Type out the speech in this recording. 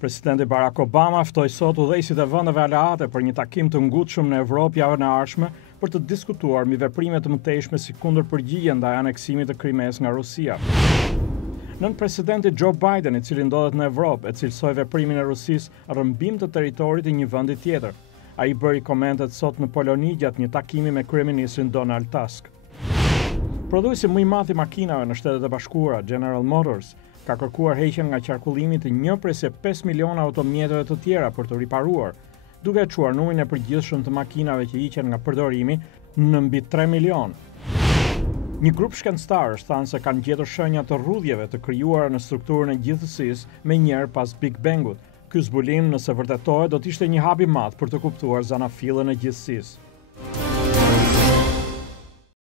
Presidenti Barack Obama ftoi sot udhëheqësit e vendeve aleate për një takim të ngutshëm në Evropë javën e ardhshme për të diskutuar mbi veprime të mëtejshme si kundërpërgjigje ndaj aneksimit të Krimes nga Rusia. Nën presidenti Joe Biden, i cili ndodhet në Evropë, e cilësoi veprimin e Rusisë rrëmbim të territorit të një vendi tjetër. Ai bëri komentet sot në Poloni gjatë një takimi me kryeministrin Donald Tusk. Prodhuesi më i madh i makinave në Shtetet e Bashkuara, General Motors, ka kërkuar heqjen nga qarkullimi të 1.5 miliona automjeteve të tjera për të riparuar, duke çuar numrin e përgjithshëm të makinave që hiqen nga përdorimi në mbi 3 milion. Një grup shkencëtarësh thanë se kanë gjetur shenja të rrudhjeve të krijuara në strukturën e gjithësisë me njëherë pas Big Bangut. Ky zbulim, nëse vërtetohet, do të ishte një hap i madh për të kuptuar zanafillën e gjithësisë.